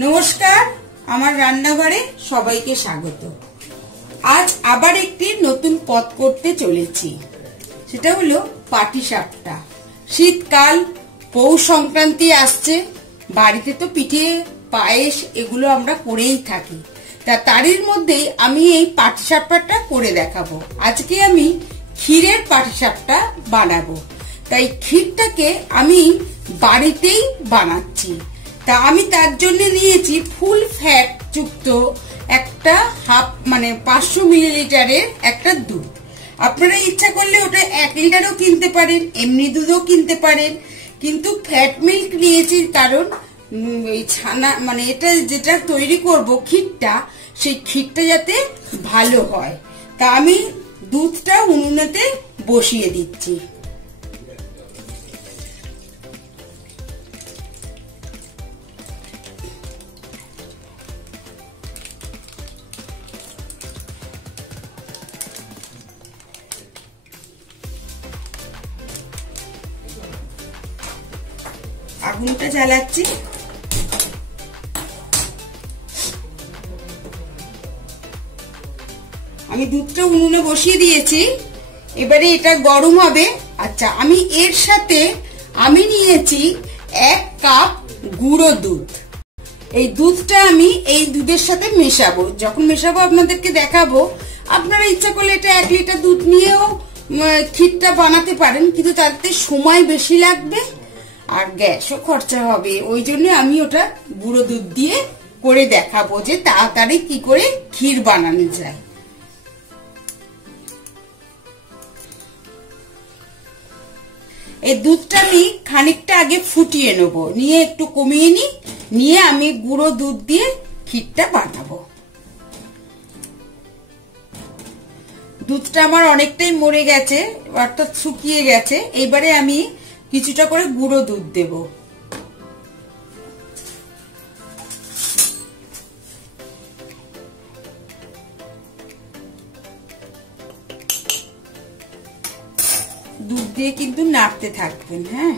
নমস্কার, আমার রান্নাঘরে সবাইকে স্বাগত। আজ আবার একটি নতুন পদ করতে চলেছি, সেটা হলো পাটিসাপটা। শীতকাল, পৌষ সংক্রান্তি আসছে, বাড়িতে তো পিঠে পায়েস এগুলো আমরা করেই থাকি। তারই মধ্যে আমি এই পাটিসাপটাটা করে দেখাবো। আজকে আমি ক্ষীরের পাটিসাপটা বানাবো, তাই ক্ষীরটাকে আমি বাড়িতেই বানাচ্ছি। তা আমি তার জন্য নিয়েছি ফুল ফ্যাট যুক্ত একটা 500 মিলিলিটারের একটা দুধ। আপনারা ইচ্ছা করলে ওটা 1 লিটারও কিনতে পারেন, এমনি দুধও কিনতে পারেন, কিন্তু ফ্যাট মিল্ক নিয়েছি কারণ এই ছানা এটা যেটা তৈরি করব ক্ষীরটা, সেই ক্ষীরটা যাতে ভালো হয়। তা আমি দুধটা উনুনেতে বসিয়ে দিচ্ছি। আগুনটা জ্বালাচ্ছি। আমি দুধটা উনুনে বসিয়ে দিয়েছি, এবারে এটা গরম হবে। আচ্ছা, আমি এর সাথে আমি নিয়েছি 1 কাপ গুঁড়ো দুধ। এই দুধটা আমি এই দুধের সাথে মেশাবো। যখন মেশাবো আপনাদেরকে দেখাবো। আপনারা ইচ্ছা করলে এটা 1 লিটার দুধ নিয়েও ক্ষীরটা বানাতে পারেন, কিন্তু তাতে সময় বেশি লাগবে আর গ্যাসও খরচা হবে। ওই জন্য আমি ওটা গুঁড়ো দুধ দিয়ে করে দেখাবো যে তাড়াতাড়ি কি করে ক্ষীর বানানো যায়। এই দুধটা আমি খানিকটা আগে ফুটিয়ে নেব, নিয়ে একটু কমিয়ে নিয়ে আমি গুঁড়ো দুধ দিয়ে ক্ষীরটা বানাবো। দুধটা আমার অনেকটাই মরে গেছে, অর্থাৎ শুকিয়ে গেছে। এবারে আমি কিছুটা করে গুঁড়ো দুধ দেব। দুধ দিয়ে কিন্তু নাড়তে থাকবেন। হ্যাঁ,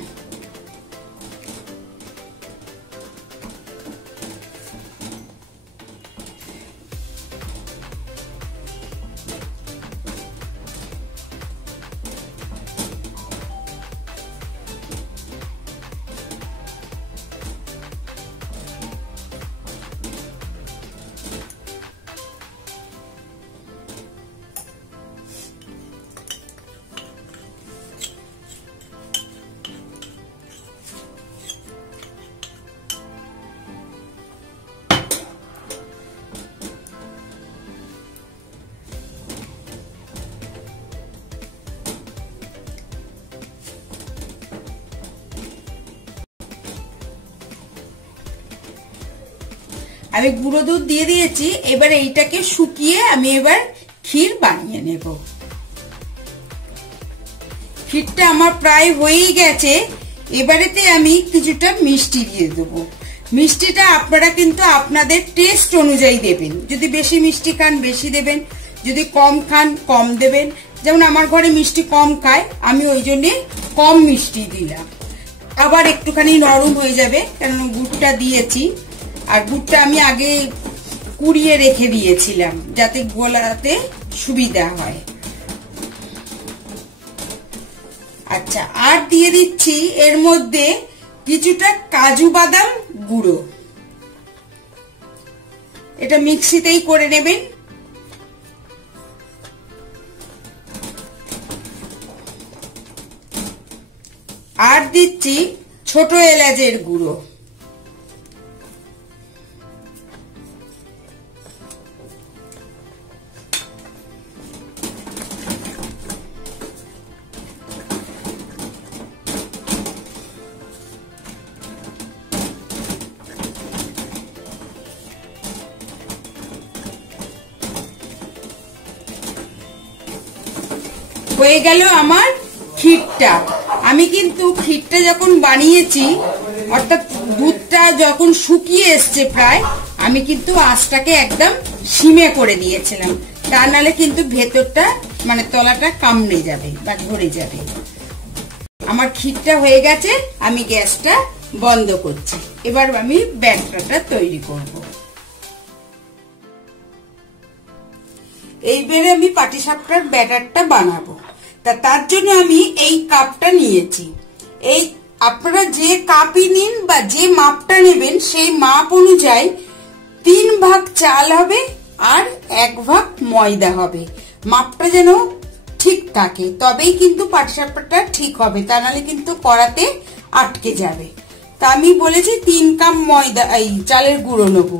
আমি গুঁড়ো দুধ দিয়ে দিয়েছি। এবার এইটাকে শুকিয়ে আমি এবার ক্ষীর বানিয়ে নেব। ক্ষীরটা আমার প্রায় হয়েই গেছে। এবারেতে আমি কিছুটা মিষ্টি দিয়ে দেবো। মিষ্টিটা আপনারা কিন্তু আপনাদের টেস্ট অনুযায়ী দেবেন। যদি বেশি মিষ্টি খান বেশি দেবেন, যদি কম খান কম দেবেন। যেমন আমার ঘরে মিষ্টি কম খায়, আমি ওই জন্যে কম মিষ্টি দিলাম। আবার একটুখানি নরম হয়ে যাবে, কারণ গুড়টা দিয়েছি। আর গুড়টা আমি আগে কুড়িয়ে রেখে দিয়েছিলাম যাতে গোলাতে সুবিধা হয়। আচ্ছা, আর দিয়ে দিচ্ছি এর মধ্যে কিছুটা কাজু বাদাম গুঁড়ো। এটা মিক্সিতেই করে নেবেন। আর দিচ্ছি ছোট এলাচের গুঁড়ো। হয়ে গেল আমার ক্ষীরটা। আমি কিন্তু ক্ষীরটা যখন বানিয়েছি, অর্থাৎ দুধটা যখন শুকিয়ে এসছে প্রায়, আমি কিন্তু আঁচটাকে একদম সিমে করে দিয়েছিলাম। তা নাহলে কিন্তু ভেতরটা তলাটা কামড়ে যাবে বা ধরে যাবে। আমার ক্ষীরটা হয়ে গেছে, আমি গ্যাসটা বন্ধ করছি। এবার আমি ব্যাটারটা তৈরি করব। এইবারে আমি পাটিসাপটার ব্যাটারটা বানাবো। তার জন্য আমি এই কাপটা নিয়েছি। এই আপনারা যে কাপই নিন বা যে মাপটা নেবেন সেই মাপ অনুযায়ী 3 ভাগ চাল হবে আর 1 ভাগ ময়দা হবে। মাপটা যেন ঠিক থাকে, তবেই কিন্তু পাটিসাপটাটা ঠিক হবে, তা নাহলে কিন্তু কড়াতে আটকে যাবে। তা আমি বলেছি 3 কাপ ময়দা এই চালের গুঁড়ো নেবো।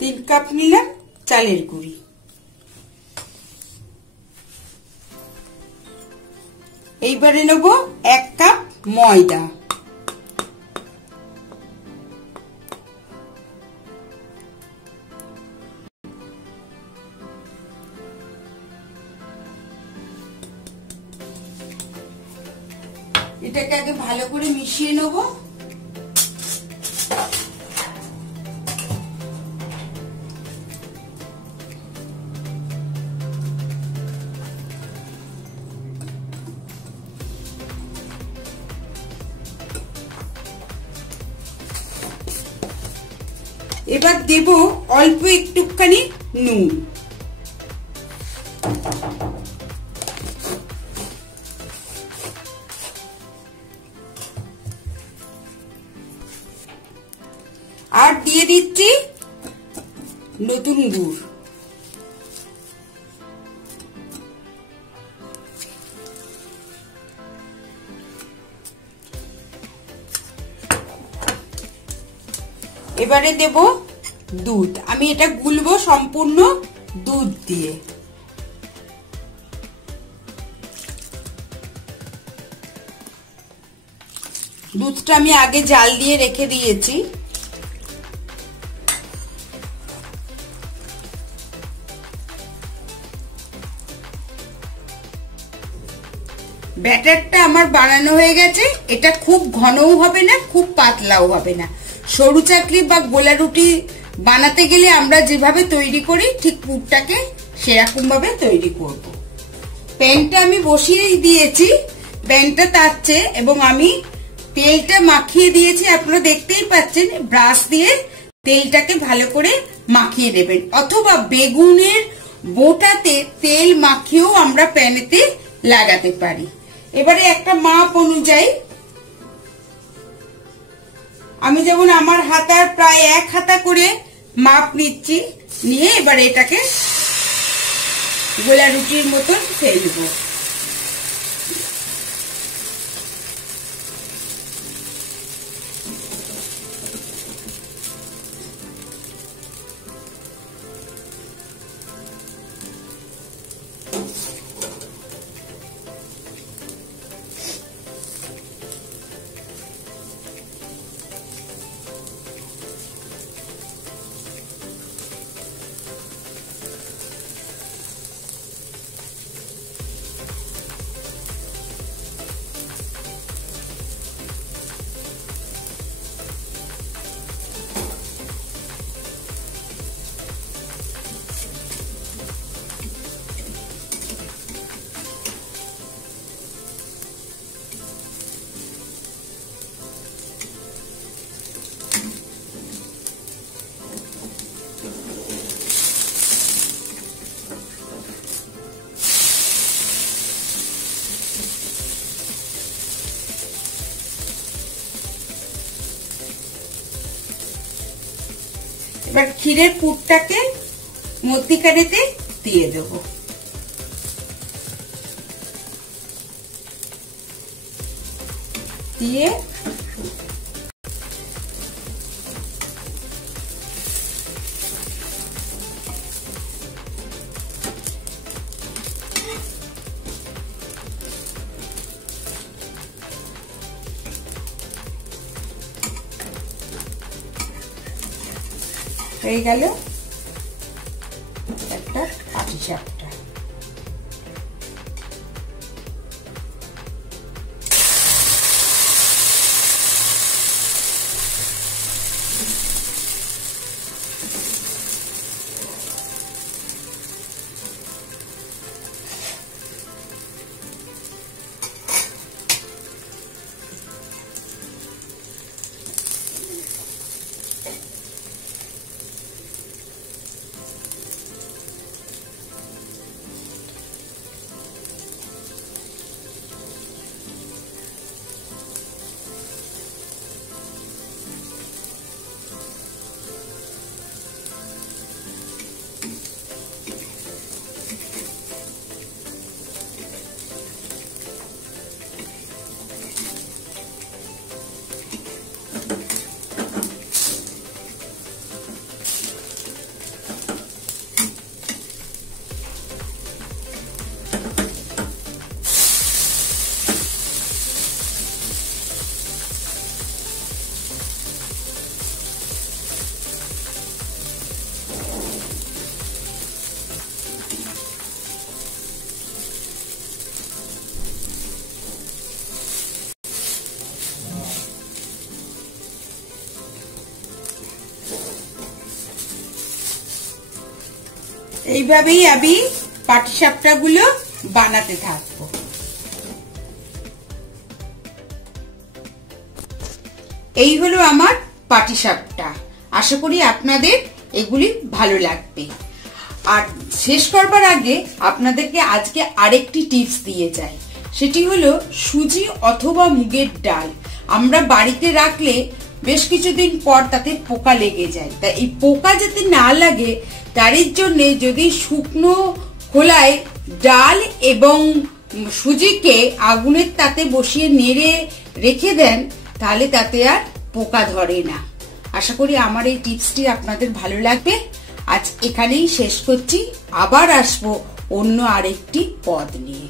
তিন কাপ নিলাম চালের গুঁড়ি। এইবারে নেব 1 কাপ ময়দা। এটাকে আগে ভালো করে মিশিয়ে নেব। এবার দেব অল্প একটুখানি নুন। আর দিয়ে দিচ্ছি নতুন গুড়। এবারে দেব দুধ। আমি এটা গুলবো সম্পূর্ণ দুধ দিয়ে। দুধটা আমি আগে জাল দিয়ে রেখে দিয়েছি। ব্যাটারটা আমার বানানো হয়ে গেছে। এটা খুব ঘনও হবে না, খুব পাতলাও হবে না। সরু চাকরি বা গোলা রুটি বানাতে গেলে আমরা যেভাবে তৈরি করি ঠিক পুরটাকে সেরকম ভাবে তৈরি করব। প্যানটা আমি বসিয়ে দিয়েছি, প্যানটা তাপছে এবং আমি তেলটা মাখিয়ে দিয়েছি। আপনারা দেখতেই পাচ্ছেন, ব্রাশ দিয়ে তেলটাকে ভালো করে মাখিয়ে দেবেন, অথবা বেগুনের বোটাতে তেল মাখিয়েও আমরা প্যানেতে লাগাতে পারি। এবারে একটা মাপ অনুযায়ী আমি যেমন আমার হাতার প্রায় 1 হাতা করে মাপ নিচ্ছি, নিয়ে এবারে এটাকে গোলা রুটির মতন ফেলবো। এবার ক্ষীরের পুরটাকে মধ্যিখানেতে দিয়ে দেব। দিয়ে হয়ে গেল একটা পাটিসাপটা। এইভাবেই আমি পাটিসাপটা গুলো বানাতে থাকবো। এই হলো আমার পাটিসাপটা। আশা করি আপনাদের এগুলি ভালো লাগবে। আর শেষ করবার আগে আপনাদেরকে আজকে আরেকটি টিপস দিয়ে যাই, সেটি হলো সুজি অথবা মুগের ডাল আমরা বাড়িতে রাখলে বেশ কিছুদিন পর তাতে পোকা লেগে যায়। তাই এই পোকা যাতে না লাগে তার জন্য যদি শুকনো খোলায় ডাল এবং সুজিকে আগুনের তাতে বসিয়ে নেড়ে রেখে দেন, তাহলে তাতে আর পোকা ধরে না। আশা করি আমার এই টিপসটি আপনাদের ভালো লাগবে। আজ এখানেই শেষ করছি, আবার আসবো অন্য আরেকটি পদ নিয়ে।